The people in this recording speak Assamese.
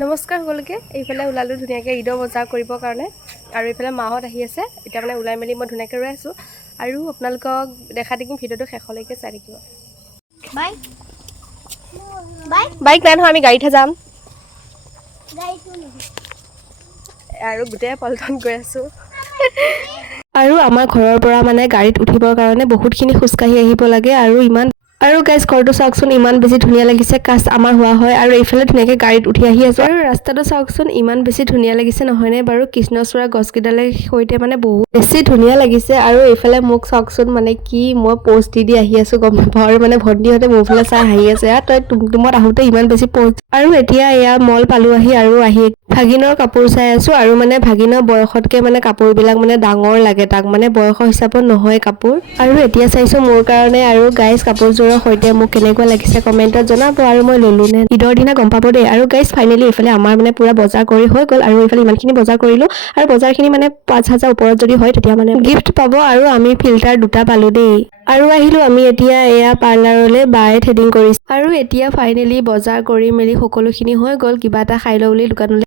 নমস্কাৰ সকলোকে। এইফালে ওলালোঁ ধুনীয়াকৈ ঈদৰ বজাৰ কৰিবৰ কাৰণে, আৰু এইফালে মাহঁত আহি আছে। এতিয়া মানে ওলাই মেলি মই ধুনীয়াকৈ ৰৈ আছোঁ, আৰু আপোনালোকক দেখাই থাকিম। ভিডিঅ'টো শেষলৈকে চাই থাকিব। বাইক নাই নহয়, আমি গাড়ীতহে যাম। আৰু গোটেই পল্টন গৈ আছোঁ। আৰু আমাৰ ঘৰৰ পৰা মানে গাড়ীত উঠিবৰ কাৰণে বহুতখিনি খোজকাঢ়ি আহিব লাগে, আৰু গাইজ ঘৰটো চাওকচোন, ইমান বেছি ধুনীয়া লাগিছে। কাষ্ট আমাৰ হোৱা হয়, আৰু এইফালে ধুনীয়াকৈ গাড়ীত উঠি আহি আছোঁ। আৰু ৰাস্তাটো চাওকচোন, ইমান বেছি ধুনীয়া লাগিছে নহয়নে বাৰু? কৃষ্ণচূড়া গছকেইডালৰ সৈতে মানে বহুত বেছি ধুনীয়া লাগিছে। আৰু এইফালে মোক চাওকচোন, মানে কি মই প'ষ্ট দি আহি আছোঁ গম নাপাওঁ। আৰু মানে ভণ্টিহঁতে মোৰ ফালে চাই হাঁহি আছে, তই টুমটুমত আহোঁতে ইমান বেছি প'ষ্ট। আৰু এতিয়া এয়া মল পালোঁ আহি ভাগিনৰ কাপোৰ চাই আছোঁ। আৰু মানে ভাগিনৰ বয়সতকৈ মানে কাপোৰবিলাক মানে ডাঙৰ লাগে তাক, মানে বয়সৰ হিচাপত নহয় কাপোৰ। আৰু এতিয়া চাইছোঁ মোৰ কাৰণে, আৰু গাইজ কাপোৰযোৰৰ সৈতে মোক কেনেকুৱা লাগিছে কমেণ্টত জনাব, আৰু মই ল'লোঁ নে ঈদৰ দিনা গম পাব দেই। আৰু গাইজ ফাইনেলি এইফালে আমাৰ মানে পূৰা বজাৰ কৰি হৈ গ'ল, আৰু এইফালে ইমানখিনি বজাৰ কৰিলোঁ। আৰু বজাৰখিনি মানে 5,000 ওপৰত যদি হয় তেতিয়া মানে গিফ্ট পাব, আৰু আমি ফিল্টাৰ 2টা পালোঁ দেই। আৰু আহিলোঁ আমি এতিয়া এয়া পাৰ্লাৰলৈ, বায়ে থ্ৰেডিং কৰিছে। আৰু এতিয়া ফাইনেলি বজাৰ কৰি মেলি সকলোখিনি হৈ গ'ল। কিবা এটা খাই লওঁ বুলি দোকানলৈ